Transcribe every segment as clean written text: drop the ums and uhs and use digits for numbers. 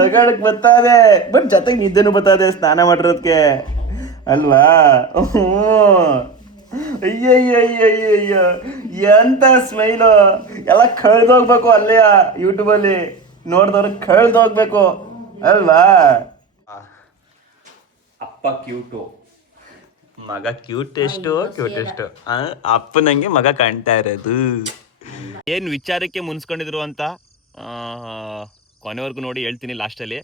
ನಗಾಡಕ್ ಬತ್ತಾದೆ but ಜೊತೆಗೆ ನಿದ್ದೆನೂ ಬತ್ತಾದೆ ಸ್ನಾನ ಮಾಡಿರೋದಕ್ಕೆ ಅಲ್ವಾ. ಅಯ್ಯಯ್ಯಯ್ಯಯ್ಯಯ್ಯ ಎಂತ ಸ್ಮೈಲು ಎಲ್ಲ ಕಳ್ದೋಗ್ಬೇಕು ಅಲ್ಲೇ ಯೂಟ್ಯೂಬಲ್ಲಿ ನೋಡ್ದವ್ರಿಗೆ ಕಳ್ದೋಗ್ಬೇಕು ಅಲ್ವಾ. ಅಪ್ಪ ಕ್ಯೂಟು, ಮಗ ಕ್ಯೂಟೆಸ್ಟು ಅಪ್ಪನಂಗೆ ಮಗ ಕಾಣ್ತಾ ಇರೋದು. ಏನು ವಿಚಾರಕ್ಕೆ ಮುನ್ಸ್ಕೊಂಡಿದ್ರು ಅಂತ ಕೊನೆವರೆಗೂ ನೋಡಿ ಹೇಳ್ತೀನಿ ಲಾಸ್ಟಲ್ಲಿ.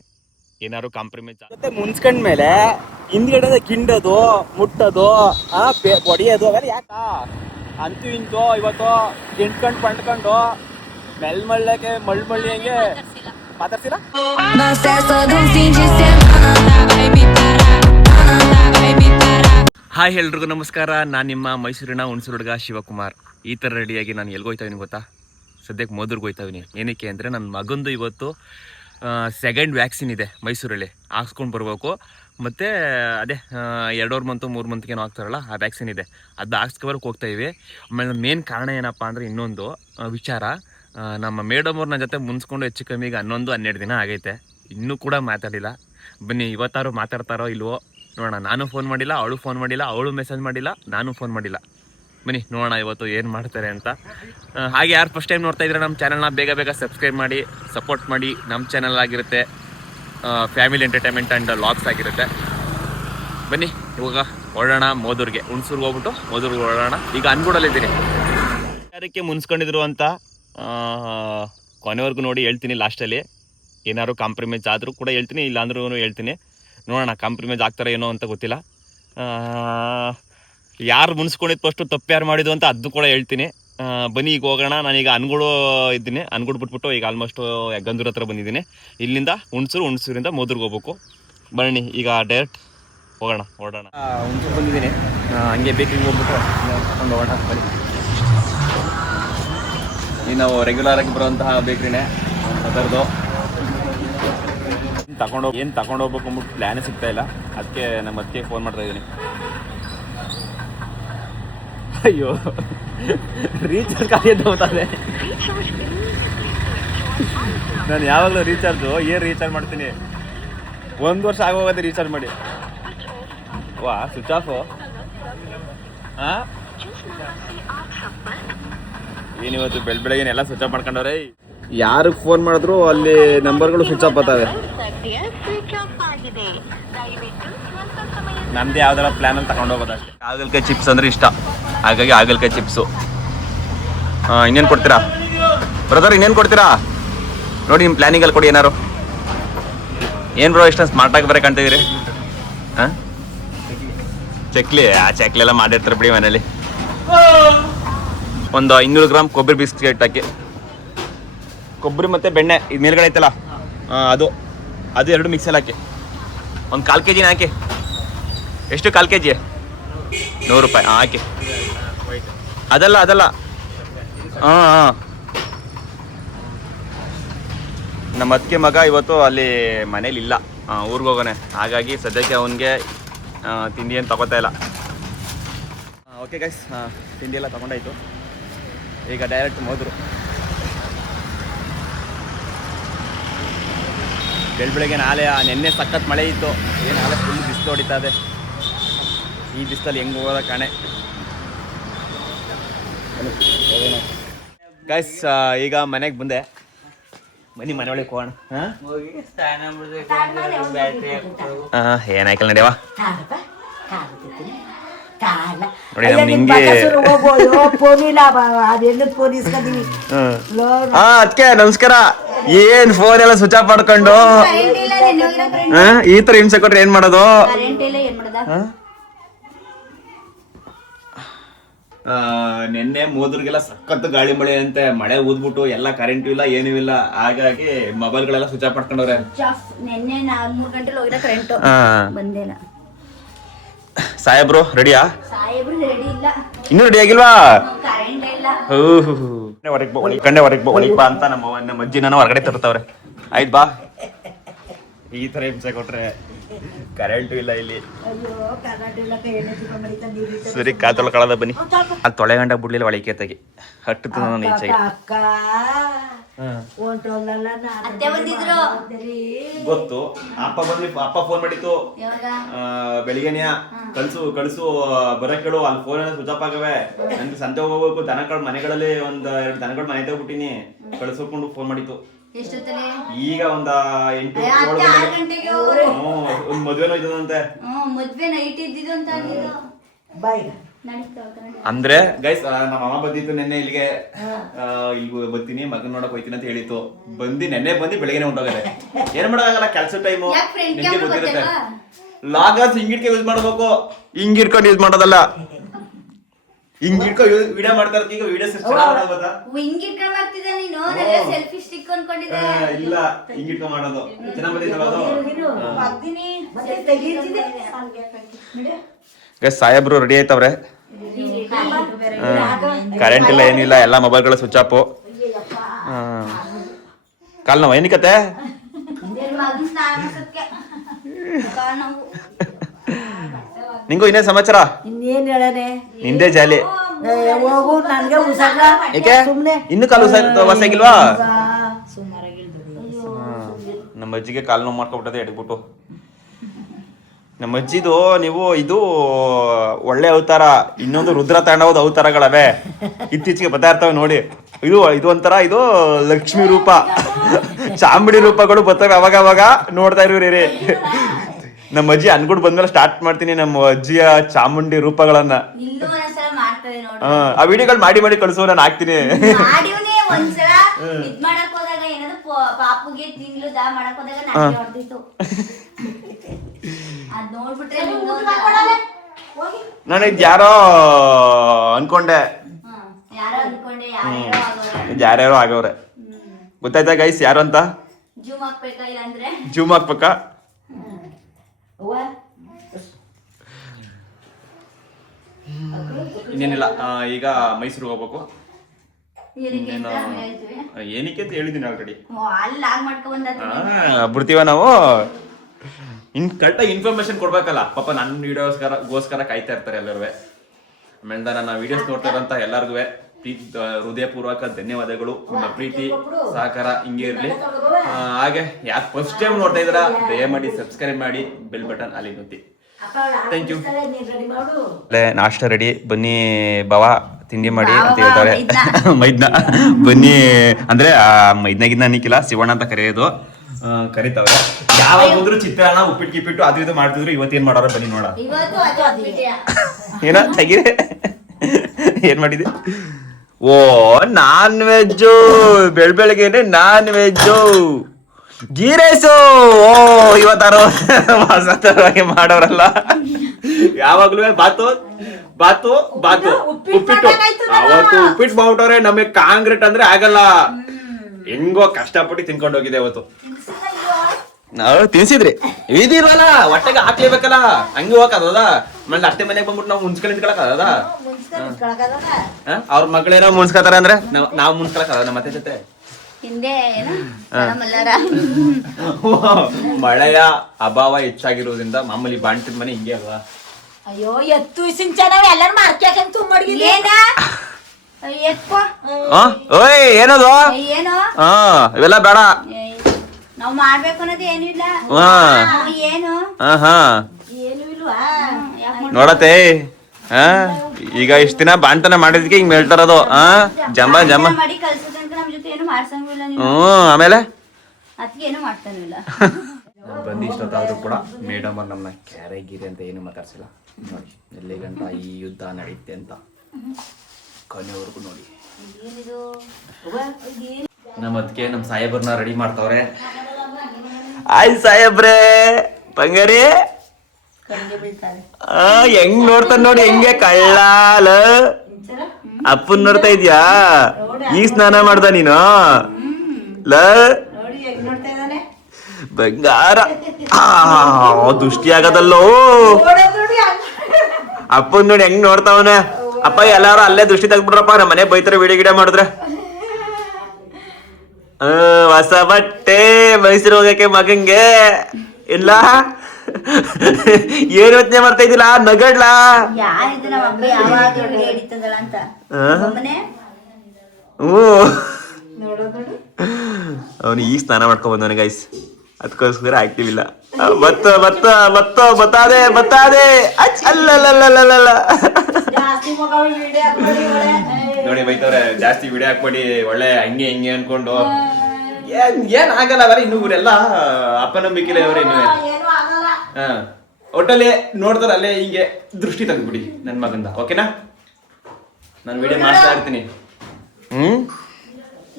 ಏನಾದ್ರು ಕಾಂಪ್ರಮೈಸ್ ಮತ್ತೆ ಮುನ್ಸ್ಕೊಂಡ್ಮೇಲೆ ಹಿಂದ್ಗಡೆ ಕಿಂಡೋದು ಮುಟ್ಟೋದು ಹೊಡಿಯೋದು ಅವೆಲ್ಲ ಯಾಕ ಅಂತೂ ಇಂತೂ ಇವತ್ತು ಕಿಂಡ್ಕೊಂಡು ಪಂಡ್ಕೊಂಡು ಮೆಲ್ಮಳ್ಳಕ್ಕೆ ಮಳ್ಳಿ ಹಂಗೆ ಮಾತಾಡ್ಸಿಲ್ಲ. ಹಾಯ್ ಎಲ್ರಿಗೂ ನಮಸ್ಕಾರ. ನಾನು ನಿಮ್ಮ ಮೈಸೂರಿನ ಹುಣಸೂರು ಹುಡುಗ ಶಿವಕುಮಾರ್. ಈ ಥರ ರೆಡಿಯಾಗಿ ನಾನು ಎಲ್ಗೋಯ್ತಾವಿನಿ ಗೊತ್ತಾ? ಸದ್ಯಕ್ಕೆ ಮೋದೂರ್ಗೆ ಹೋಯ್ತಾವಿನಿ. ಏನಕ್ಕೆ ಅಂದರೆ ನನ್ನ ಮಗಂದು ಇವತ್ತು ಸೆಕೆಂಡ್ ವ್ಯಾಕ್ಸಿನ್ ಇದೆ ಮೈಸೂರಲ್ಲಿ, ಹಾಕ್ಸ್ಕೊಂಡು ಬರ್ಬೇಕು. ಮತ್ತು ಅದೇ 2 ಮಂತು 3 ಮಂತ್ಗೆ ಏನೋ ಆಗ್ತಾರಲ್ಲ ಆ ವ್ಯಾಕ್ಸಿನ್ ಇದೆ, ಅದು ಹಾಕ್ಸ್ಕೊಬರಕ್ಕೆ ಹೋಗ್ತಾಯಿವಿ. ಆಮೇಲೆ ಮೇನ್ ಕಾರಣ ಏನಪ್ಪ ಅಂದರೆ ಇನ್ನೊಂದು ವಿಚಾರ, ನಮ್ಮ ಮೇಡಮ್ ಅವ್ರು ನನ್ನ ಜೊತೆ ಮುನ್ಸ್ಕೊಂಡು ಹೆಚ್ಚು ಕಮ್ಮಿಗೆ 11-12 ದಿನ ಆಗೈತೆ, ಇನ್ನೂ ಕೂಡ ಮಾತಾಡಿಲ್ಲ. ಬನ್ನಿ ಇವತ್ತಾರು ಮಾತಾಡ್ತಾರೋ ಇಲ್ವೋ ನೋಡೋಣ. ನಾನು ಫೋನ್ ಮಾಡಿಲ್ಲ, ಅವಳು ಫೋನ್ ಮಾಡಿಲ್ಲ, ಅವಳು ಮೆಸೇಜ್ ಮಾಡಿಲ್ಲ, ನಾನು ಫೋನ್ ಮಾಡಿಲ್ಲ. ಬನ್ನಿ ನೋಡೋಣ ಇವತ್ತು ಏನು ಮಾಡ್ತಾರೆ ಅಂತ. ಹಾಗೆ ಯಾರು ಫಸ್ಟ್ ಟೈಮ್ ನೋಡ್ತಾ ಇದ್ರೆ ನಮ್ಮ ಚಾನಲ್ನ ಬೇಗ ಸಬ್ಸ್ಕ್ರೈಬ್ ಮಾಡಿ ಸಪೋರ್ಟ್ ಮಾಡಿ. ನಮ್ಮ ಚಾನಲ್ ಆಗಿರುತ್ತೆ ಫ್ಯಾಮಿಲಿ ಎಂಟರ್ಟೈನ್ಮೆಂಟ್ ಆ್ಯಂಡ್ ಲಾಗ್ಸ್ ಆಗಿರುತ್ತೆ. ಬನ್ನಿ ಇವಾಗ ಹೊರಡೋಣ ಮೋದೂರ್ಗೆ. ಹುಣಸೂರ್ಗೆ ಹೋಗ್ಬಿಟ್ಟು ಮೋದೂರ್ಗೆ ಹೊರಡೋಣ. ಈಗ ಅನ್ಗೂಡಲ್ಲಿದ್ದೀನಿ. ಯಾರಕ್ಕೆ ಮುನ್ಸ್ಕೊಂಡಿದ್ರು ಅಂತ ಕೊನೆವರೆಗೂ ನೋಡಿ ಹೇಳ್ತೀನಿ ಲಾಸ್ಟಲ್ಲಿ. ಏನಾದ್ರು ಕಾಂಪ್ರಮೈಸ್ ಆದರೂ ಕೂಡ ಹೇಳ್ತೀನಿ, ಇಲ್ಲಾಂದ್ರೂ ಹೇಳ್ತೀನಿ. ನೋಡೋಣ ಕಾಂಪ್ರಮೈಸ್ ಆಗ್ತಾರೋ ಏನೋ ಅಂತ ಗೊತ್ತಿಲ್ಲ. ಯಾರು ಮುನ್ಸ್ಕೊಂಡಿದ್ದು ಫಸ್ಟು ತಪ್ಪು ಯಾರು ಮಾಡಿದ್ದು ಅಂತ ಅದು ಕೂಡ ಹೇಳ್ತೀನಿ. ಬನ್ನಿ ಈಗ ಹೋಗೋಣ. ನಾನೀಗ ಅನ್ಗೂಡು ಇದ್ದೀನಿ, ಅನ್ಗೂಡು ಬಿಟ್ಬಿಟ್ಟು ಈಗ ಆಲ್ಮೋಸ್ಟು ಗಂದೂರ್ ಹತ್ರ ಬಂದಿದ್ದೀನಿ. ಇಲ್ಲಿಂದ ಹುಣಸೂರಿಂದ ಮೋದೂರ್ಗೆ ಹೋಗ್ಬೇಕು. ಬನ್ನಿ ಈಗ ಡೈರೆಕ್ಟ್ ಹೋಗೋಣ, ಹೊರಡೋಣ. ಹುಣಸೂರು ಬಂದಿದ್ದೀನಿ, ಹಂಗೆ ಬೇಕಿಂಗ್ ಹೋಗ್ಬಿಟ್ಟು ಕರ್ಕೊಂಡು ಹೋಗೋಣ. ಬನ್ನಿ, ಈಗ ನಾವು ರೆಗ್ಯುಲರ್ ಆಗಿ ಬರುವಂತಹ ಬೇಕ್ರಿನೇ ಅದರದು. ಏನು ತಗೊಂಡು ಹೋಗ್ಬೇಕು ಅಂದ್ಬಿಟ್ಟು ಪ್ಲ್ಯಾನೇ ಸಿಗ್ತಾ ಇಲ್ಲ. ಅದಕ್ಕೆ ನಮ್ಮ ಅತ್ತಿಗೆ ಫೋನ್ ಮಾಡ್ತಾ ಇದ್ದೀನಿ. ಅಯ್ಯೋ ರೀಚಾರ್ಜ್ ಖಾಲಿ ಅಂತ ಹೋಗ್ತದೆ. ನಾನು ಯಾವಾಗಲೂ ರೀಚಾರ್ಜು ರೀಚಾರ್ಜ್ ಮಾಡ್ತೀನಿ. 1 ವರ್ಷ ಆಗೋಗುತ್ತೆ ರೀಚಾರ್ಜ್ ಮಾಡಿ. ವಾ ಸ್ವಿಚ್ ಆಫು. ಹಾಂ ಏನಿವತ್ತು ಬೆಳಗ್ಗೆ ಎಲ್ಲ ಸ್ವಿಚ್ ಆಫ್ ಮಾಡ್ಕೊಂಡವ್ರೆ. ಯಾರಿಗೆ ಫೋನ್ ಮಾಡಿದ್ರು ಅಲ್ಲಿ ನಂಬರ್ಗಳು ಸ್ವಿಚ್ ಆಫ್ ಆಗ್ತವೆ. ನಮ್ಮದೇ ಯಾವ್ದಾರ ಪ್ಲ್ಯಾನಲ್ಲಿ ತಗೊಂಡು ಹೋಗೋದು ಅಷ್ಟೇ. ಹಾಗಲಕಾಯಿ ಚಿಪ್ಸ್ ಅಂದರೆ ಇಷ್ಟ, ಹಾಗಾಗಿ ಹಾಗಲಕಾಯಿ ಚಿಪ್ಸು. ಇನ್ನೇನು ಕೊಡ್ತೀರಾ ಬ್ರದರ್, ಇನ್ನೇನು ಕೊಡ್ತೀರಾ ನೋಡಿ ನಿಮ್ಮ ಪ್ಲ್ಯಾನಿಂಗಲ್ಲಿ ಕೊಡಿ ಏನಾರು. ಏನು ಬ್ರೋ ಇಷ್ಟ ಸ್ಮಾರ್ಟಾಗಿ ಬರೋಕೆ ಕಾಣ್ತಿದ್ದೀರಿ? ಹಾಂ ಚಕ್ಲಿ ಎಲ್ಲ ಮಾಡಿರ್ತಾರೆ ಬಿಡಿ ಮನೇಲಿ. ಒಂದು 200 ಗ್ರಾಮ್ ಕೊಬ್ಬರಿ ಬಿಸ್ಕೆಟ್ ಹಾಕಿ, ಕೊಬ್ಬರಿ ಮತ್ತು ಬೆಣ್ಣೆ ಇದು ಮೇಲ್ಗಡೆ ಐತಲ್ಲ ಅದು 2 ಮಿಕ್ಸಲ್ಲಿ ಹಾಕಿ. ಒಂದು 1/4 kg ಹಾಕಿ. ಎಷ್ಟು 1/4 kg? 100 ರೂಪಾಯಿ. ಹಾಕಿ. ಅದಲ್ಲ ಹಾಂ ನಮ್ಮ ಅತ್ತಿಗೆ ಮಗ ಇವತ್ತು ಅಲ್ಲಿ ಮನೇಲಿ ಇಲ್ಲ, ಊರಿಗೆ ಹೋಗೋನೆ. ಹಾಗಾಗಿ ಸದ್ಯಕ್ಕೆ ಅವನಿಗೆ ತಿಂಡಿ ಏನು ತಗೋತಾ ಇಲ್ಲ. ಓಕೆ ಗೈಸ್, ತಿಂಡಿ ಎಲ್ಲ ತೊಗೊಂಡಾಯ್ತು. ಈಗ ಡೈರೆಕ್ಟ್ ಮೋದ್ರು. ಬೆಳಗ್ಗೆ ನೆನ್ನೆ ಸಖತ್ ಮಳೆ ಇತ್ತು, ನಾಳೆ ಫುಲ್ ಬಿಸಿಲು ಹೊಡಿತಾ ಇದೆ. ಈ ಬಿಸಿಲಲ್ಲಿ ಹೆಂಗೆ ಹೋಗೋದ ಕಾಣೆ. ಗೈಸ್ ಈಗ ಮನೆಗೆ ಬಂದೆ. ಬನ್ನಿ ಮನೆ ಒಳಗೆ ಹೋಗೋಣ. ಏನಾಯ್ಕಲ್ಲ ನಡೆಯವಾ ನೋಡಿ. ನಿಂಗೆ ಅದಕ್ಕೆ ನಮಸ್ಕಾರ. ಏನ್ ಫೋನ್ ಎಲ್ಲ ಸ್ವಿಚ್ ಆಫ್ ಮಾಡ್ಕೊಂಡು ಈ ತರ ಹಿಂಸೆ ಕೊಟ್ರೆ ಏನ್ ಮಾಡೋದು? ನಿನ್ನೆ ಮೋದೂರ್ಗೆಲ್ಲ ಸಖತ್ತು ಗಾಳಿ ಮಳೆ ಅಂತೆ, ಮಳೆ ಊದ್ಬಿಟ್ಟು ಎಲ್ಲ ಕರೆಂಟು ಇಲ್ಲ ಏನೂ ಇಲ್ಲ. ಹಾಗಾಗಿ ಮೊಬೈಲ್ಗಳೆಲ್ಲ ಸ್ವಿಚ್ ಆಫ್ ಮಾಡ್ಕೊಂಡವ್ರೆ. ಸಾಹೇಬ್ರು ರೆಡಿಯಾ? ಇನ್ನೂ ರೆಡಿ ಆಗಿಲ್ವಾ? ಕಂಡೆ ಹೊರಗೆ ಬಾ ಅಂತ ನಮ್ಮ ಅಜ್ಜಿ ನಾನು ಹೊರಗಡೆ ತರ್ತಾವ್ರೆ. ಆಯ್ತು ಬಾ. ಈ ತರ ಹಿಂಸೆ ಕೊಟ್ರೆ ಕರೆಂಟು ಇಲ್ಲ ಇಲ್ಲಿ. ಸರಿ ಕಾಲ್ ತೊಳ್ಕೊಳ್ಳೋದ ಬನ್ನಿ. ಅಲ್ಲಿ ತೊಳೆ ಗಂಡ ಬಿಡ್ಲಿಲ್ಲ ಒಳಗೆ ತೆಗಿ ಹಟ್ಟು ನಾನು ಈಚೆಗೆ. ಅತ್ತೆ ಬಂದಿದ್ರು. ಗೊತ್ತು. ಅಪ್ಪ ಫೋನ್ ಮಾಡಿತ್ತು ಬೆಳಿಗ್ಗೆನೆಯ ಕಳ್ಸು ಬರಕ್ ಕೇಳು, ಅಲ್ಲಿ ಫೋನ್ ಸ್ವಿಚ್ ಆಫ್ ಆಗವೆ, ನನ್ಗೆ ಸಂತೆ ಹೋಗ್ಬೇಕು, ದನಗಳ ಮನೆಗಳಲ್ಲಿ ಒಂದ್ 2 ದನಗಳ ಮನೆ ತಗೋಬಿಟ್ಟಿನಿ, ಕಳ್ಸ್ಕೊಂಡು ಫೋನ್ ಮಾಡಿತ್ತು. ಈಗ ಒಂದ 8-7 ಗಂಟೆಗೆ ಒಂದ್ ಮದ್ವೆನೋ ಇದ್ದದಂತೆ. ಮದ್ವೆ ನೈಟ್ ಇದ್ದಿದ್ದು ಅಂತ ಅಂದ್ರೆ ಗೈಸ್ ನಮ್ಮ ಅಮ್ಮ ಬಂದಿತ್ತು ನೆನ್ನೆ ಇಲ್ಲಿಗೆ, ಇಲ್ಲಿ ಬರ್ತೀನಿ ಮಗನ್ ನೋಡಕ್ ಹೋಯ್ತೀನಿ ಅಂತ ಹೇಳಿತ್ತು. ನೆನ್ನೆ ಬೆಳಗ್ಗೆನೆ ಹೊಂಟೋಗದೆ. ಏನ್ ಮಾಡಕ್ಕಾಗಲ್ಲ, ಕೆಲ್ಸ ಟೈಮು ನಿಮ್ಗೆ ಗೊತ್ತಿರುತ್ತೆ. ಲಾಗರ್ಸ್ ಹಿಂಗಿಡ್ಕೆ ಯೂಸ್ ಮಾಡ್ಬೇಕು, ಹಿಂಗಿಡ್ಕೊಂಡು ಯೂಸ್ ಮಾಡೋದಲ್ಲ. ಹಿಂಗ್ ಇಟ್ಕೊಂಡು ವಿಡಿಯೋ ಮಾಡ್ತಾ ಇರ್ತೀವಿ. ಈಗ ವಿಡಿಯೋಸ್ ಗೊತ್ತಾ, ಹಿಂಗ್ ಇಟ್ಕೊಂಡ್ ಮಾಡ್ತಿದ್ದೆ ನೀನು, ಸೆಲ್ಫಿ ಸ್ಟಿಕ್ ಅನ್ಕೊಂಡಿದ್ದೆ. ಇಲ್ಲ ಹಿಂಗ್ ಇಟ್ಕೊಂಡ್ ಮಾಡೋದು ಚೆನ್ನಾಗ್ ಬಂದಿದ್ದಲ್ಲ ಅದು. ಸಾಹೇಬ್ರು ರೆಡಿ ಆಯ್ತವ್ರೆ. ಕರೆಂಟ್ ಇಲ್ಲ ಏನಿಲ್ಲ, ಎಲ್ಲ ಮೊಬೈಲ್ಗಳು ಸ್ವಿಚ್ ಆಫ್. ಕಾಲ್ ನೋವು ಏನಕ್ಕತ್ತೆ? ನಿಂಗೂ ಇನ್ನೇ ಸಮಾಚಾರ? ಇನ್ನೇನ್ ಹೇಳನೆ, ನಿಂದೇ ಜಾಲಿ. ಹೋಗು, ನನ್ಗೆ ಹುಷಾರ. ಏಕೆ ಇನ್ನು ಕಾಲು ಹೊಸಾಗಿಲ್ವಾ? ನಮ್ಮ ಅಜ್ಜಿಗೆ ಕಾಲು ನೋವು ಮಾಡ್ಕೊಬಿಟ್ಟದೆ ಎಡ್ಬಿಟ್ಟು. ನಮ್ಮ ಅಜ್ಜಿದು ನೀವು ಇದು ಒಳ್ಳೆ ಅವತಾರ, ಇನ್ನೊಂದು ರುದ್ರ ತಾಂಡವದ ಅವತಾರಗಳವೆ ಇತ್ತೀಚೆಗೆ ಬರ್ತಾ ಇರ್ತವೆ ನೋಡಿ. ಇದು ಒಂಥರ ಇದು ಲಕ್ಷ್ಮಿ ರೂಪ, ಚಾಮುಂಡಿ ರೂಪಗಳು ಬರ್ತವೆ ಅವಾಗ ನೋಡ್ತಾ ಇರೋರಿ. ನಮ್ಮ ಅಜ್ಜಿ ಅನ್ಗುಡ್ ಬಂದ್ಮೇಲೆ ಸ್ಟಾರ್ಟ್ ಮಾಡ್ತೀನಿ ನಮ್ಮ ಅಜ್ಜಿಯ ಚಾಮುಂಡಿ ರೂಪಗಳನ್ನ. ಆ ವಿಡಿಯೋಗಳು ಮಾಡಿ ಕಳ್ಸೋ, ನಾನು ಹಾಕ್ತೀನಿ. ಒಂದ್ಸಲ ಇದ್ ಮಾಡಕ್ ಹೋದಾಗ ಏನಾದ್ರು ಪಾಪುಗೆ ತಿಂಗ್ಳು ದಾ ಮಾಡಕ್ ಹೋದಾಗ ನನಗೆ ಹೊಡೆದಿತ್ತು. ಅದ್ ನೋಡ್ಬಿಟ್ರೆ ನಾನು ಇದು ಯಾರೋ ಅನ್ಕೊಂಡೆ, ಯಾರ್ಯಾರೋ ಆಗವ್ರೆ. ಗೊತ್ತಾಯ್ತಾ ಗೈಸ್ ಯಾರು ಅಂತ? ಜೂಮ್ ಹಾಕ್ಬೇಕಾ ಇಲ್ಲ ಅಂದ್ರೆ ಜೂಮ್ ಹಾಕ್ಬೇಕಾ? ಇನ್ನೇನಿಲ್ಲ, ಈಗ ಮೈಸೂರಿಗೆ ಹೋಗ್ಬೇಕು. ಏನಕ್ಕೆ ಅಂತ ಹೇಳಿದೀನಿ ಆಲ್ರೆಡಿ. ಬಿಡ್ತೀವ ನಾವು. ಕರೆಕ್ಟಾಗಿ ಇನ್ಫಾರ್ಮೇಶನ್ ಕೊಡ್ಬೇಕಲ್ಲ, ಪಾಪ ನನ್ನ ವಿಡಿಯೋಸ್ಗೋಸ್ಕರ ಕಾಯ್ತಾ ಇರ್ತಾರೆ ಎಲ್ಲರೂ. ಆಮೇಲೆ ನನ್ನ ವಿಡಿಯೋಸ್ ನೋಡ್ತಾ ಇರೋಂಥ ಎಲ್ಲರಿಗೂ ಹೃದಯಪೂರ್ವಕ ಧನ್ಯವಾದಗಳು. ನಿಮ್ಮ ಪ್ರೀತಿ ಸಹಕಾರ ಹಿಂಗೆ ಇರಲಿ. ಹಾಗೆ ಯಾರು ಫಸ್ಟ್ ಟೈಮ್ ನೋಡ್ತಾ ಇದ್ದೀರಾ ದಯಮಾಡಿ ಸಬ್ಸ್ಕ್ರೈಬ್ ಮಾಡಿ, ಬೆಲ್ ಬಟನ್ ಅಲ್ಲಿ ಒತ್ತಿ. Thank you. ನಾಷ್ಟ ರೆಡಿ, ಬನ್ನಿ ಬಾವ ತಿಂಡಿ ಮಾಡಿ ಅಂತ ಹೇಳ್ತಾರೆ. ಮೈದ್ನ ಬನ್ನಿ ಅಂದ್ರೆ ಮೈದ್ನಾಗಿದ್ನ ಅನ್ನಿಕ್ಕಿಲ್ಲ, ಶಿವಣ್ಣ ಅಂತ ಕರೆಯೋದು. ಕರಿತಾವ್ರೆ. ಯಾವಾಗ ಬಂದ್ರು ಚಿತ್ರಾನ್ನ ಉಪ್ಪಿಟ್ಟು ಗಿಪ್ಪಿಟ್ಟು ಅದು ಇದು ಮಾಡ್ತಿದ್ರು. ಇವತ್ತೇನ್ ಮಾಡೋರು ಬನ್ನಿ ನೋಡ. ಏನ ತೆಗೀರಿ, ಏನ್ ಮಾಡಿದೆ? ಓ ನಾನ್ ವೆಜ್ಜು, ಬೆಳಗ್ಗೆನೆ ನಾನ್ ವೆಜ್ಜು, ಗೀ ರೈಸು. ಓ ಇವತ್ತಾರು ಹೊಸ ತರವಾಗಿ ಮಾಡೋರಲ್ಲ, ಯಾವಾಗ್ಲೂ ಬಾತು ಉಪ್ಪಿಟ್ಟು. ಅವತ್ತು ಉಪ್ಪಿಟ್ಟು ಮಾಡ್ಬಿಟ್ಟವ್ರೆ. ನಮಗೆ ಕಾಂಕ್ರೀಟ್ ಅಂದ್ರೆ ಆಗಲ್ಲ, ಹೆಂಗೋ ಕಷ್ಟಪಟ್ಟು ತಿನ್ಕೊಂಡು ಹೋಗಿದೆ ಅವತ್ತು. ನಾವು ತಿನ್ಸಿದ್ರಿ ಇದಿಲ್ವಲ್ಲ, ಹೊಟ್ಟೆಗೆ ಹಾಕ್ಲೇಬೇಕಲ್ಲ, ಹಂಗೆ ಹೋಗದ. ಆಮೇಲೆ ಅತ್ತೆ ಮನೆಗೆ ಬಂದ್ಬಿಟ್ಟು ನಾವು ಮುನ್ಸ್ಕೊಂಡು ನಿಂತ್ಕೊಳಕದ? ಅವ್ರ ಮಗಳೇನೋ ಮುನ್ಸ್ಕೊತಾರ ಅಂದ್ರೆ ನಾವು ಮುನ್ಸ್ಕೊಳಕದ ನಮ್ಮ ಅತ್ತೆ ಜೊತೆ? ಮಳೆಯ ಅಭಾವ ಹೆಚ್ಚಾಗಿರೋದ್ರಿಂದ ಮಾಮೂಲಿ ಬಾಣ್ತಿದ ಮನೆ ಹಿಂಗೆ ಅಲ್ವಾ? ಅಯ್ಯೋ ಎತ್ತು ಸಿಂಚನ ಎಲ್ಲರೂ ಮಾರ್ಕ್ಯಾಕಂತ ತುಂಬಿಡ್ಗಿದೆ. ಓಯ್ ಏನದು? ಇವೆಲ್ಲ ಬೇಡ, ನಾವ್ ಮಾಡ್ಬೇಕು ಅನ್ನೋದು ಏನು ಇಲ್ಲ. ಏನು ಏನು ಇಲ್ವಾ ನೋಡತ್ತೆ. ಈಗ ಇಷ್ಟ ದಿನ ಬಾಂಟನ ಮಾಡಿದ್ಕೆ ಹಿಂಗ್ ಹೇಳ್ತಾರದು. ಜಂಬ ಮಾಡಿ ಕಲ್ಸೋದಂತ ನಮ್ ಜೊತೆ ಏನು ಮಾಡ್ಸಂಗಿಲ್ಲ. ಆಮೇಲೆ ಅದಕ್ಕೆ ಏನು ಮಾಡ್ತಾನಿಲ್ಲ. ಬಂದು ಇಷ್ಟೊತ್ತಾದ್ರೂ ಕೂಡ ಮೇಡಮ್ ಅವ್ರು ನಮ್ಮನ್ನ ಕ್ಯಾರೆಗಿರಿ ಅಂತ ಏನು ಮಾತಾಡ್ಸಿಲ್ಲ ನೋಡಿ. ಎಲ್ಲಿ ಗಂಟ ಈ ಯುದ್ಧ ನಡೆಯುತ್ತೆ ಅಂತ ಕೊನೆವರೆಗೂ ನೋಡಿ. ನಮ್ಮ ಅದಕ್ಕೆ ನಮ್ಮ ಸಾಹೇಬ್ರನ್ನ ರೆಡಿ ಮಾಡ್ತಾವ್ರೆ. ಆಯ್ ಸಾಹೇಬ್ರೆ ಬಂಗಾರಿ ಹೆಂಗ್ ನೋಡ್ತಾನ ನೋಡಿ, ಹೆಂಗೆ ಕಳ್ಳಾಲ ಅಪ್ಪನ್ ನೋಡ್ತಾ ಇದ್ಯಾ? ಈಗ ಸ್ನಾನ ಮಾಡ್ದ ನೀನು ಲ ಬಂಗಾರ. ದೃಷ್ಟಿ ಆಗದಲ್ಲೋ ಅಪ್ಪನ್ ನೋಡಿ ಹೆಂಗ್ ನೋಡ್ತಾವನ. ಅಪ್ಪ ಎಲ್ಲಾರು ಅಲ್ಲೇ ದೃಷ್ಟಿ ತೆಗ್ದ್ಬಿಡ್ರಪ್ಪ, ನಮ್ಮ ಮನೆ ಬೈತಾರೆ ವಿಡಿಯೋ ಗಿಡ ಮಾಡಿದ್ರೆ. ಹೊಸ ಬಟ್ಟೆ ಮೈಸೂರು ಹೋಗಕ್ಕೆ ಮಗಂಗೆ ಇಲ್ಲ. ಏನ್ ಯೋಚನೆ ಮಾಡ್ತಾ ಇದ್ದಿಲ್ಲ ನಗಡ್ಲಾ? ಅವನು ಈಗ ಸ್ನಾನ ಮಾಡ್ಕೊಂಡ್ ಬಂದವನೆ ಗೈಸ್, ಅದಕ್ಕೋಸ್ಕರ ಆಕ್ಟಿವ್ ಇಲ್ಲ. ಬತ್ತಾದೆ ಅಲ್ಲಲ್ಲ ಜಾಸ್ತಿ ಮಗ ವಿಡಿಯೋ ಹಾಕ್ಬೇಡಿ ಒಳ್ಳೆ. ನೋಡಿ ಬೈತವ್ರೆ, ಜಾಸ್ತಿ ವಿಡಿಯೋ ಹಾಕ್ಬೇಡಿ ಒಳ್ಳೆ ಹಂಗೆ ಹಿಂಗೆ ಅನ್ಕೊಂಡು. ಏನ್ ಆಗಲ್ಲ ಅವರ ಇನ್ನು ಇವರೆಲ್ಲ ಅಪನಂಬಿಕೆಲೆ ಅವ್ರೆ ಇನ್ನು. ಏನೂ ಆಗಲ್ಲ. ಒಟ್ಟಲ್ಲಿ ನೋಡ್ತಾರ ಅಲ್ಲೇ ಹಿಂಗೆ ದೃಷ್ಟಿ ತೆಗೆದ್ಬಿಡಿ ನನ್ ಮಗಂದ, ಓಕೆನಾ? ನಾನು ವಿಡಿಯೋ ಮಾಡ್ತಾ ಇರ್ತೀನಿ.